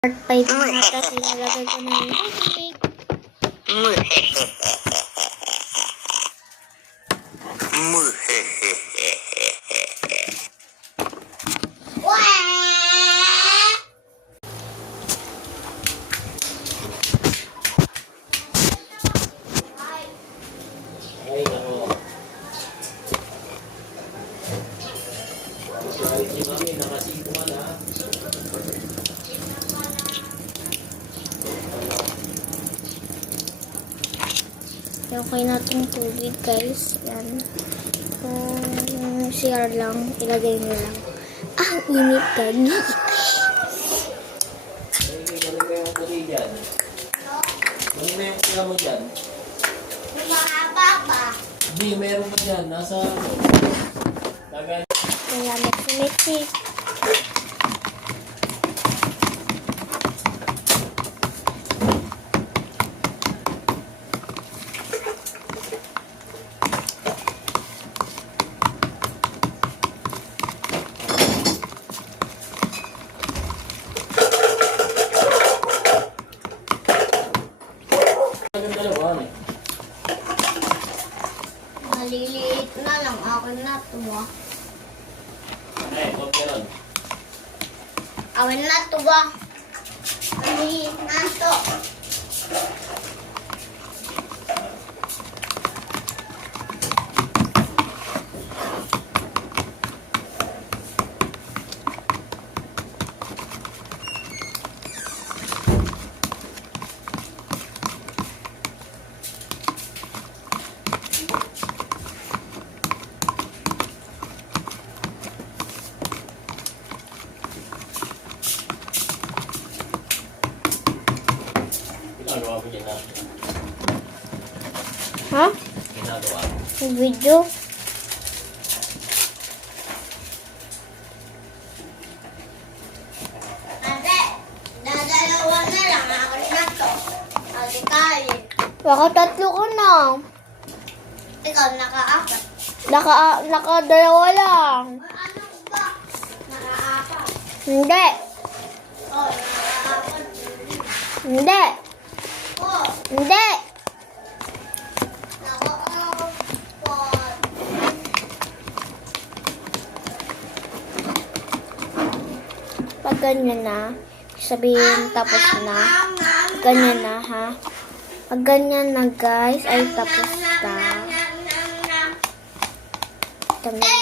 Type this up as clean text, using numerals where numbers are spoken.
Part 5 na kasi nalagay ko na yung tubig. Ay, ako. Hindi kami, nakasito ka na. Okay natin tubig, guys. Yan. Kung CR lang, ilagay nyo lang. Ah, init ka. Galing mo yung puti dyan. Galing mo yung tira mo dyan. Hindi, meron pa dyan. Nasa ano. Lagay. Kaya mixi-mixi. Lagyan dalawa eh. Maliliit na lang. Akin na to, ah. Ay, huwag ka ron. Akin na to, ah. Maliliit na to. Ginagawa ko dyan na. Ha? Ginagawa. Yung video? Ate, dadalawa na lang. Akin na to. Ate Kali. Baka tatlo ka na. Ikaw nakaapat. Nakadalawa lang. Ano ba? Nakaapat. Hindi. Oh, nakaapat. Hindi. Oh, Hindi. nakaapat. Pag ganyan na, sabihin tapos na. Ganyan na, ha? Pag ganyan na, guys, ay tapos na. Nam, nam, nam. Tama.